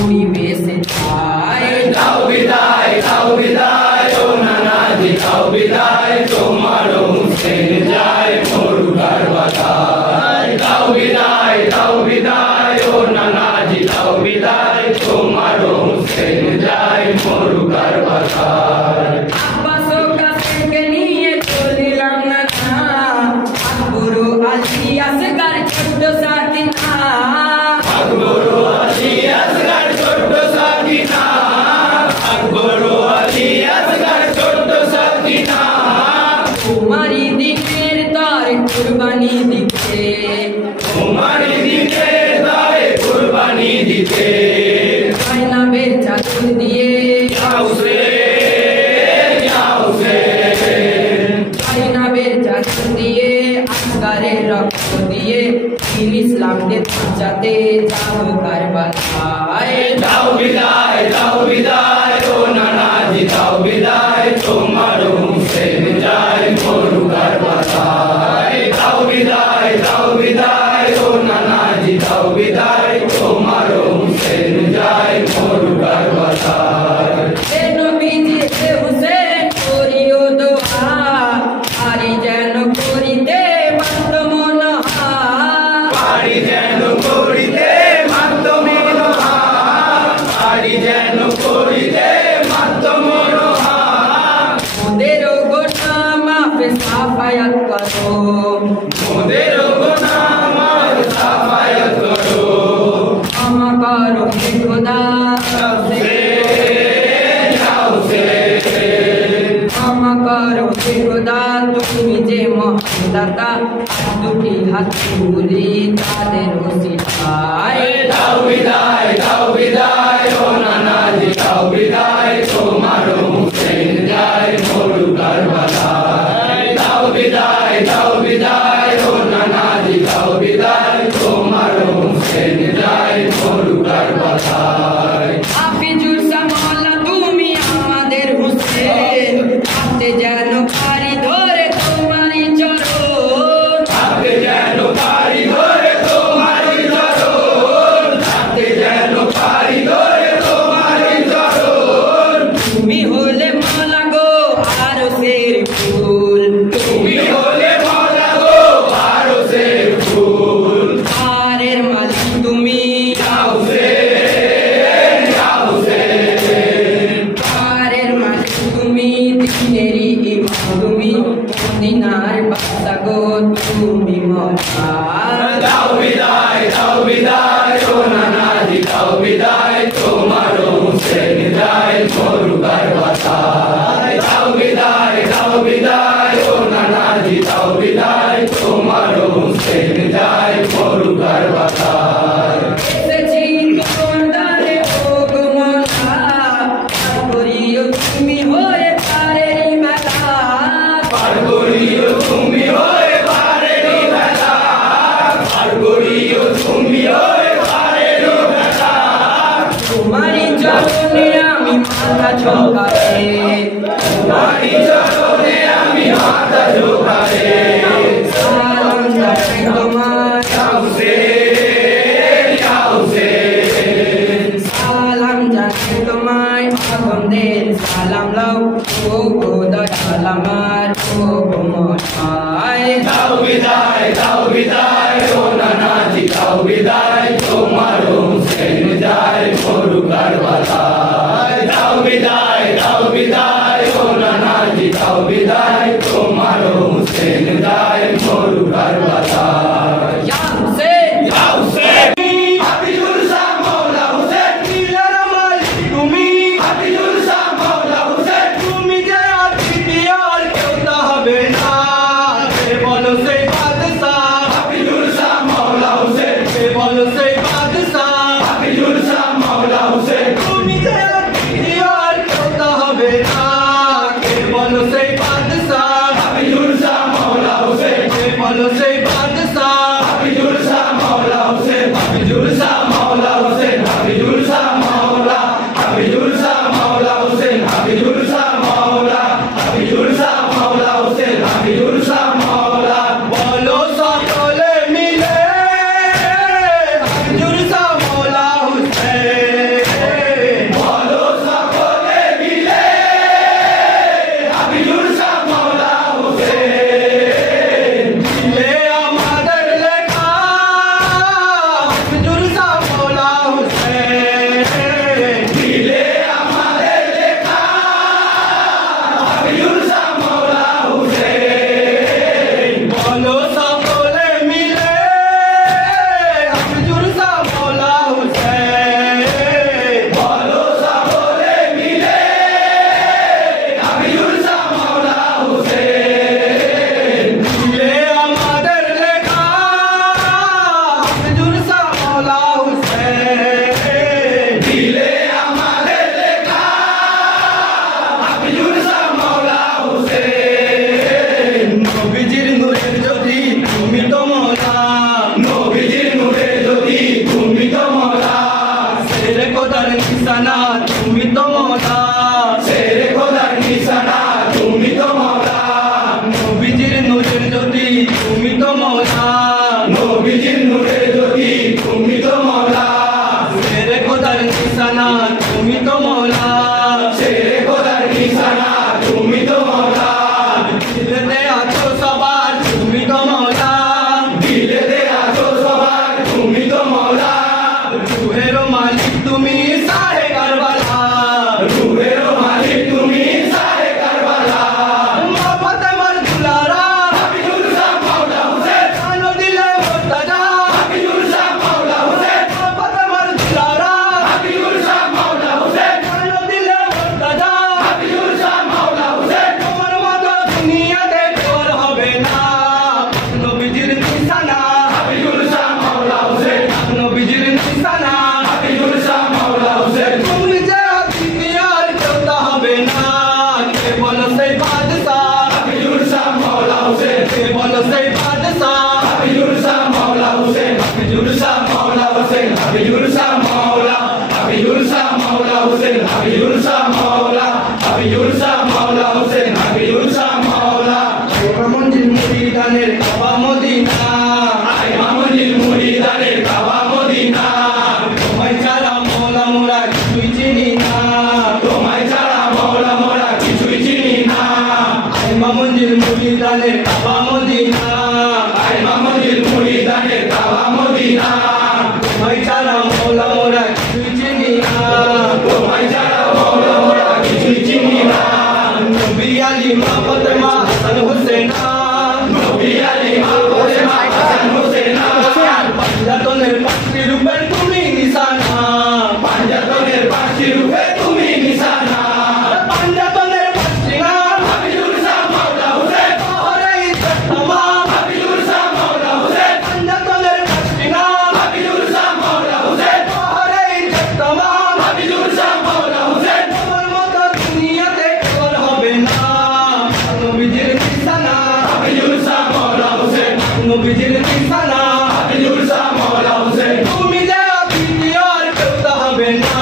উড়িবে সে যায়। দাও বিদায় ও নানাজি দাও বিদায়, তোমার হুসেন যায় মরু কারবালায়। দাও বিদায় ও নানাজি দাও বিদায়, তোমার হুসেন যায় মরু কারবালায়। আব্বাসও কাসেমকে নিয়ে চলিলাম না আকবর আলী আসগার ছোট্ট সাকিনা। আকবর আলী আসগার ছোট্ট সাকিনা, আকবর আলী আসগার ছোট্ট সাকিনা। তোমারি দিকের তার কুরবানি দিতে, তোমারি দিকের দায়ে কুরবানি দিতে। জয়নাবের চাদর দিয়ে জয়নাবের চাদর দিয়ে আসগারের রক্ত দিয়ে দিন ইসলামকে বাঁচাতে যাও কারবালায়। দাও বিদায় ও নানাজি দাও বিদায়, তোমার হুসেন যায় মরু কারবালায়। দাও বিদায় ও নানাজি দাও বিদায়, তোমার হুসেন যায় মরু কারবালায়। হে নবীজি হে হুসেন করিও দোয়া, আরি যেন করিতে মাত্র মনোহা। পারি যেন করিতে মাত্র মনোহা, পারি যেন করিতে মাত্র মনোহা। মোদের গোনা মাফ সাফায়াত করো, মোদের গুনাহ মাফ সাফায়াত করো। ক্ষমা করো হে খোদা, ক্ষমা করো হে খোদা, তুমি যে মহান দাতা। দুটি হাত তুলি তাদের ওসিলায়। দাও বিদায় ও নানাজি দাও বিদায়, তোমার হুসেন যায় মরু কারবালায়। দাও বিদায় ও নানাজি দাও বিদায়, তোমার হুসেন যায় মরু কারবালায়। হাফিজুল সামালা তুমি আমাদের হুসেন, হাতে যেন পারি ধরে তোমারই চরণ। হাতে যেন পারি ধরে তোমারই চরণ, হাতে যেন পারি ধরে তোমারই চরণ। তুমি হলে মালা গো আরশের ফুল, তুমি হলে মালা গো আরশের ফুল। পারের মালিক তুমি, পারের মালিক তুমি, দিনেরই ইমাম তুমি, মদিনার বাদশা গো তুমি মওলা। দাও বিদায় ও নানাজি দাও বিদায়, তোমার হুসেন যায় মরু কারবালায়। দাও বিদায় ও নানাজি দাও বিদায়, তোমার হুসেন যায় মরু কারবালায়। এসেছি তোমার দ্বারে ও গো মওলা, পার করিও তুমি হয়ে পারেরই মেলা। পার করিও তুমি হয়ে পারেরই বেলা, পার করিও তুমি হয়ে পারেরই বেলা। তোমারই চরণে আমি মাথা ঝোঁকাবে, তোমারই চরণে আমি মাথা ঝোঁকাবে। সালাম জানাই তোমার, সালাম জানাই তোমায়, আগমদের সালাম লও ও গো দয়াল আমার ও গো মওলায়। দাও বিদায় ও নানাজি দাও বিদায়, তোমার হুসেন যায় মরু কারবালায়। দাও বিদায় ও নানাজি দাও বিদায়, তোমার হুসেন যায় মরু কারবালায়। ইয়া হুসেন, ইয়া হুসেন হাফিজুল শাহ মাওলা হুসেন, তুমি হাফিজুল শাহ মাওলা হুসেন। নিশানা তুমি তো মৌলা শেরে খোদার নিশানা তুমি তো মৌলা দিলেতে আছো সবার তুমি তো মৌলা দিলেতে আছো সবার তুমি তো মৌলা রুহেরও মালিক তুমি সাহে কারবালা রুহেরও মালিক তুমি সাহে কারবালা মোহাম্মদ আমার দুলারা হাবিবুল শাহ মাওলা হুসেন কানো দিলে মুর্তজা হাবিবুল শাহ মাওলা হুসেন মোহাম্মদ আমার দুলারা হাবিবুল শাহ মাওলা হুসেন কানো দিলে মুর্তজা হাবিবুল শাহ মাওলা হুসেন তোমার মতো দুনিয়াতে তোর হবে না নবীজির নিশানা হাবিবুল শাহ মাওলা হুসেন নবীজির নিশানা হাবিবুল শাহ মাওলা হুসেন তুমি যে আর কেউটা হবে না কে বলো সেই বাদশাহ হাবিবুল শাহ মাওলা হুসেন কে বলো সেই বাদশাহ হাবিবুল শাহ মাওলা হুসেন হাবিবুল শাহ মাওলা হুসেন হাবিবুল শাহ মাওলা হাবিবুল শাহ মাওলা হুসেন হাবিবুল শাহ মাওলা হাবিবুল শাহ মাওলা হুসেন হাবিবুল শাহ মাওলা মঞ্জিল মুরিদানের কাবা মদিনা আয় মঞ্জিল মুরিদানের কাবা মদিনা তোমায় ছাড়া মৌলা মোরা কিছুই চিনি না তোমায় ছাড়া মৌলা মোরা কিছুই চিনি না আয় মঞ্জিল মুরিদানের কাবা মদিনা আয় মঞ্জিল মুরিদানের কাবা মদিনা তোমায় ছাড়া মৌলা মোরা কিছুই চিনি না তোমায় ছাড়া মৌলা মোরা কিছুই চিনি না নবী আলী মা ফাতেমা হাসান হুসেনা নবী আলী মা ফাতেমা হাসান হুসেনা পাঞ্জাতনের পাঁচটি রূপের তুমি নিশানা পাঞ্জাতনের পাঁচটি রূপে তুমি নিশানা পাঞ্জাতনের পাঁচটি নাম হাবিবুল শাহ মাওলা হুসেন তোরে ইজ্জত তামাম হাবিবুল শাহ মাওলা হুসেন পাঞ্জাতনের পাঁচটি নাম হাবিবুল শাহ মাওলা হুসেন তোরে ইজ্জত তামাম হাবিবুল শাহ মাওলা হুসেন তোমার মতো দুনিয়াতে কেউ হবে না নবীজির নিশানা হাবিবুল শাহ মাওলা হুসেন নবীজির নিশানা হাবিবুল শাহ মাওলা হুসেন তুমি যে আর কেউটা হবে না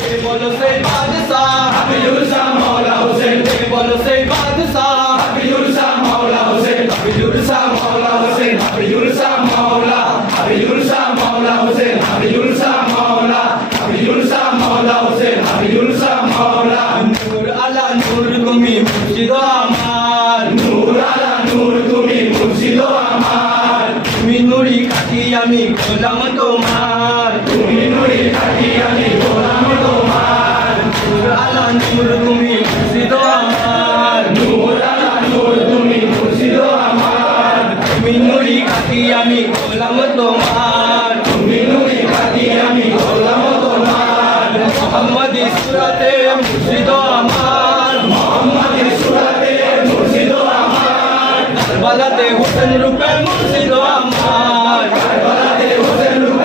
কে বলো সেই বাদশাহ হাবিবুল শাহ মাওলা হুসেন কে বলো সেই বাদশাহ হাবিবুল শাহ মাওলা হুসেন হাবিবুল শাহ মাওলা হুসেন হাবিবুল শাহ মাওলা হাবিবুল শাহ মাওলা হুসেন হাবিবুল শাহ মাওলা হাবিবুল শাহ মাওলা হুসেন হাবিবুল শাহ মাওলা নূর আলা নূর তুমি মুর্শিদ আমার নূর আলা নূর তুমি মুর্শিদ আমার তুমি নুরি কাটি আমি গোলাম তোমার তুমি নুরি কাটি আমি গোলাম তোমার নূর আলা নূর তুমি মুর্শিদ আমার নূর আলা নূর তুমি মুর্শিদ আমার তুমি নুরি কাটি আমি গোলাম তোমার তুমি নুরি কাটি আমি গোলাম তোমার মোহাম্মদী সুরাতে মুর্শিদ আমার মোহাম্মদী সুরাতে মুর্শিদ আমার কারবালাতে হোসেন রূপে মুর্শিদ আমার কারবালাতে হোসেন রূপে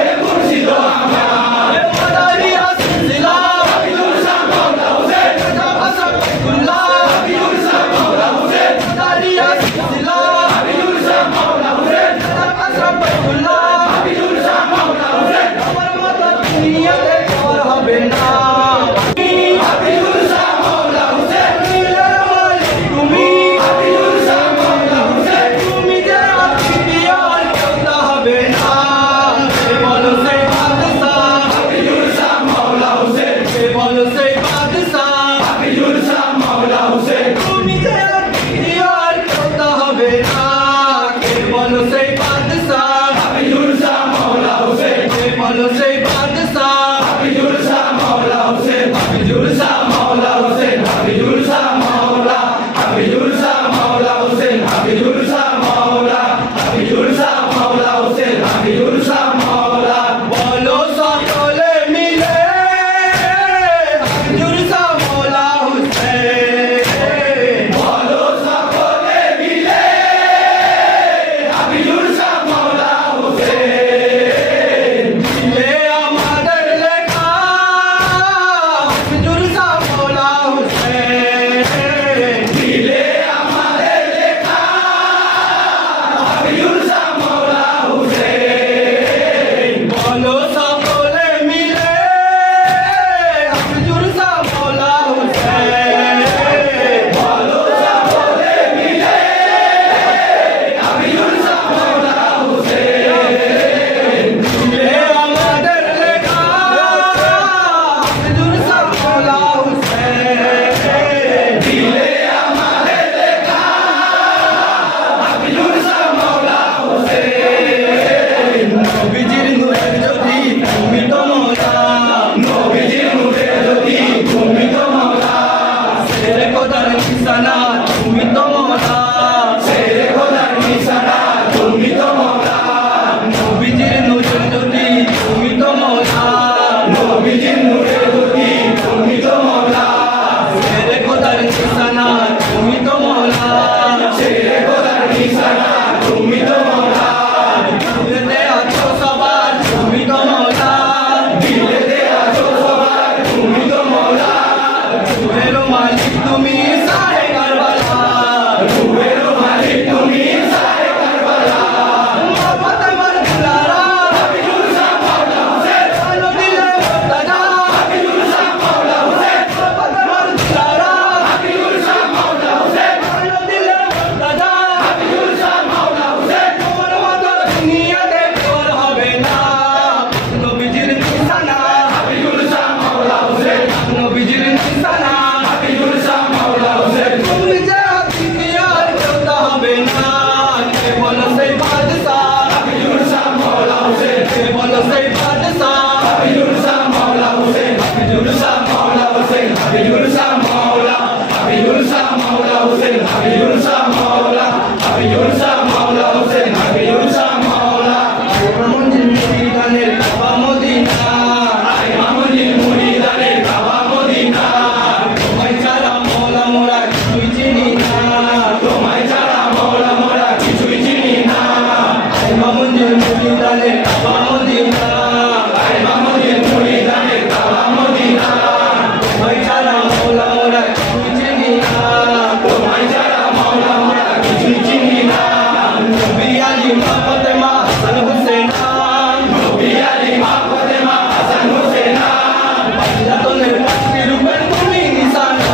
পাঞ্জাতনের পাখি রূপে তুমি নিশানা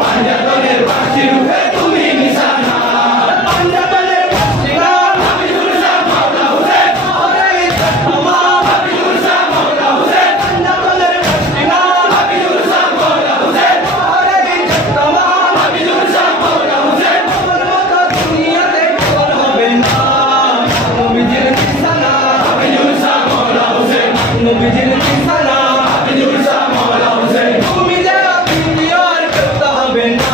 পাঞ্জাতনের পাখি রূপে তুমি নিশানা পাঞ্জাতনের পাখি না হাবিবুল শাহ মাওলা হোসেন ওরে জামা হাবিবুল শাহ মাওলা হোসেন পাঞ্জাতনের পাখি না হাবিবুল শাহ মাওলা হোসেন ওরে জামা হাবিবুল শাহ মাওলা হোসেন তোমার মতো দুনিয়াতে কেউ হবে না নবীজির নিশানা হাবিবুল শাহ মাওলা হোসেন নবীজির নিশানা হাবিবুল শাহ মাওলা হোসেন তুমি যারা পিয়ার করতে হবে না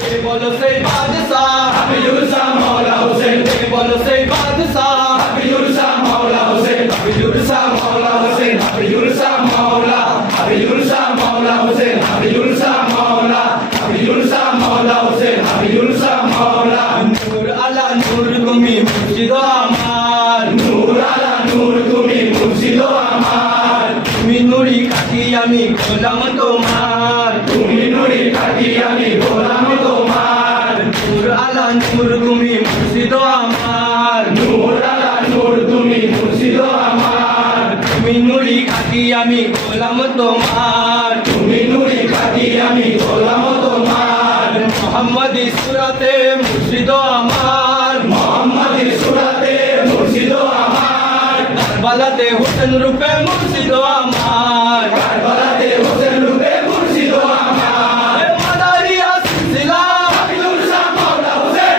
কে বলো সেই বাদশা হাবিবুল শাহ মাওলা হোসেন কে বলো সেই বাদশা হাবিবুল শাহ মাওলা হোসেন হাবিবুল শাহ মাওলা হোসেন হাবিবুল শাহ মাওলা হাবিবুল শাহ মাওলা হোসেন হাবিবুল শাহ মাওলা হাবিবুল শাহ মাওলা হোসেন হাবিবুল শাহ মাওলা নূর আলা নূর তুমি মুর্শিদ আমার নূর আলা নূর তুমি মুর্শিদ আমার তুমি নুরি কাটি আমি গোলাম তোমার তুমি নুরি কাটি আমি গোলাম তোমার নূর আলা নূর তুমি মুর্শিদ আমার নূর আলা নূর তুমি মুর্শিদ আমার তুমি নুরি কাটি আমি গোলাম তোমার তুমি নুরি কাটি আমি গোলাম তোমার মোহাম্মদী সুরাতে মুর্শিদ আমার মোহাম্মদী সুরাতে মুর্শিদ আমার কারবালাতে হোসেন রূপে মুর্শিদ আমার কারবালাতে হোসেন রূপে মুর্শিদ আমার মাদারিয়া সিলসিলা হাবিবুল শাহ মাওলা হোসেন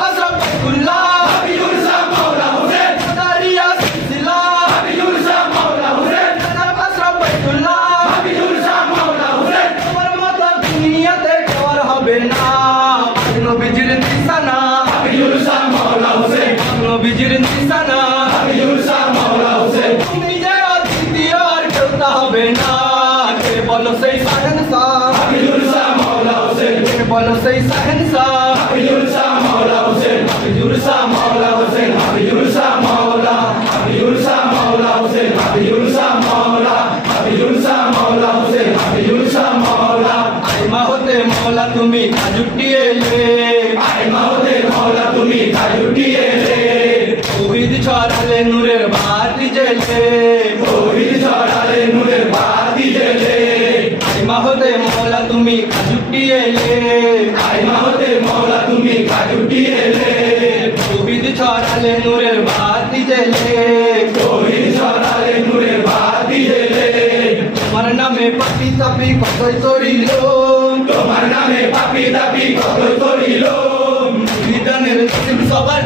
আশরাফ বাইতুল্লাহ হাবিবুল শাহ মাওলা হোসেন মাদারিয়া সিলসিলা হাবিবুল শাহ মাওলা হোসেন আশরাফ বাইতুল্লাহ হাবিবুল শাহ মাওলা হোসেন তোমার মতো দুনিয়াতে কেউ হবে না নবীজির নিশানা হাবিবুল শাহ মাওলা হোসেন নবীজির নিশানা হাবিবুল শাহ মাওলা হোসেন তুমি যারা দ্বিতীয় কেউ হবে না কে বলো সেই শাহেনশাহ হাবিবুল শাহ মাওলা হোসেন কে বলো সেই শাহেনশাহ হাবিবুল শাহ মাওলা হোসেন হাবিবুল শাহ মাওলা হোসেন হাবিবুল শাহ মাওলা হাবিবুল শাহ মাওলা হোসেন হাবিবুল শাহ মাওলা হাবিবুল শাহ মাওলা হোসেন হাবিবুল শাহ মাওলা আইমা হতে মাওলা তুমি কাজুটিয়ে লে আইমা হতে মাওলা তুমি কাজুটিয়ে লে তৌহিদ ছড়ালে নূরের বাতি জ্বলে তৌহিদ ছড়ালে নূরের বাতি জ্বলে আইমা হতে মাওলা তুমি কাজুটিয়ে লে আইমা হতে মাওলা তুমি কাজুটিয়ে লে তৌহিদ ছড়ালে নূরের বাতি জ্বলে তৌহিদ ছড়ালে নূরের বাতি জ্বলে তোমার নামে পাপি তাপি কতই তরিল তোমার নামে পাপি তাপি কতই তরিল বিধানের সবার